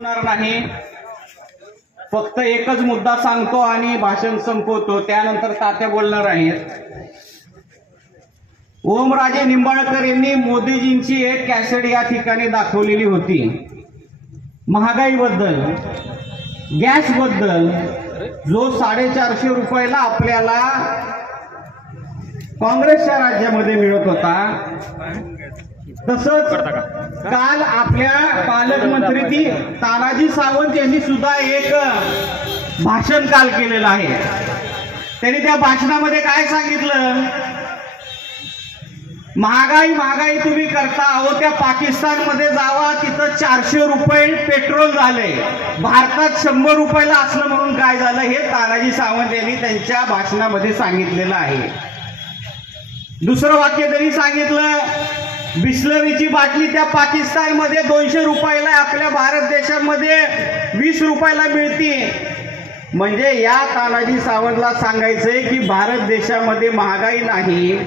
नाही, फक्त एकच मुद्दा सांगतो आणि भाषण संपवतो, त्यानंतर तात्या बोलणार आहेत। ओमराजे निंबाळकर यांनी मोदीजींची एक कॅसेट या ठिकाणी दाखवलेली होती। महागाईबद्दल, गॅसबद्दल, जो 450 रुपयाला आपल्याला काँग्रेसच्या राज्यामध्ये मिळत होता, तसंच काल आपल्या पालकमंत्री ती तानाजी सावंत यांनी सुद्धा एक भाषण काल केलेलं आहे। त्यांनी त्या भाषणामध्ये काय सांगितलं, महागाई तुम्ही करता, अहो त्या पाकिस्तानमध्ये जावा, तिथं 400 रुपये पेट्रोल झाले, भारतात 100 रुपयाला असलं म्हणून काय झालं, हे तानाजी सावंत यांनी त्यांच्या भाषणामध्ये सांगितलेलं आहे। दुसरं वाक्य त्यांनी सांगितलं, बिस्लरीची बाटली त्या पाकिस्तानमध्ये 200 रुपयाला, आपल्या भारत देशामध्ये 20 रुपयाला मिळते। म्हणजे या तानाजी सावंतला सांगायचंय की भारत देशामध्ये महागाई नाही,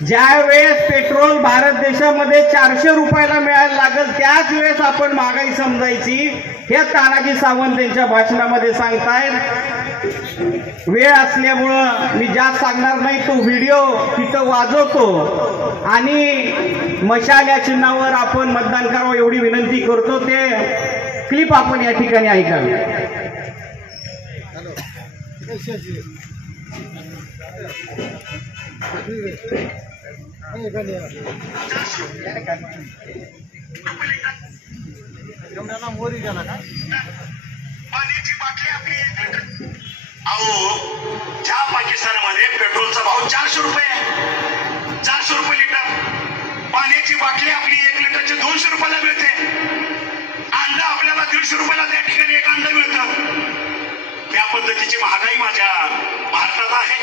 ज्या वेळेस पेट्रोल भारत देशामध्ये 400 रुपयाला मिळायला लागेल त्याच वेळेस आपण महागाई समजायची, हे तानाजी सावंत त्यांच्या भाषणामध्ये सांगतायत। वेळ असल्यामुळं मी जास्त सांगणार नाही, तो व्हिडिओ तिथं वाजवतो आणि मशाल या चिन्हावर आपण मतदान करावं एवढी विनंती करतो। ते क्लिप आपण या ठिकाणी ऐकावी। अहो, ज्या पाकिस्तानमध्ये पेट्रोलचा भाव 400 रुपये, 400 रुपये लिटर, पाण्याची बाटली आपली 1 लिटरची 200 रुपयाला मिळते, अंडा आपल्याला 150 रुपयाला त्या ठिकाणी एक अंडा मिळतं। त्या पद्धतीची महागाई माझ्या भारतात आहे।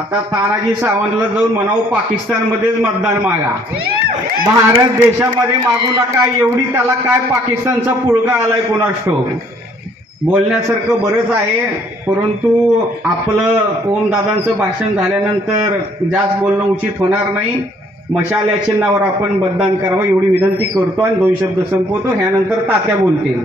आता तानाजी सावंतला जाऊन म्हणावं पाकिस्तानमध्येच मतदान मागा, भारत देशामध्ये मागू नका, एवढी त्याला काय पाकिस्तानचा पुळका आलाय कोणास ठाऊक। बोलण्यासारखं बरंच आहे, परंतु आपलं ओमदादांचं भाषण झाल्यानंतर जास्त बोलणं उचित होणार नाही। मशाल या चिन्हावर आपण मतदान करावं एवढी विनंती करतो आणि 2 शब्द संपवतो, ह्यानंतर तात्या बोलतील।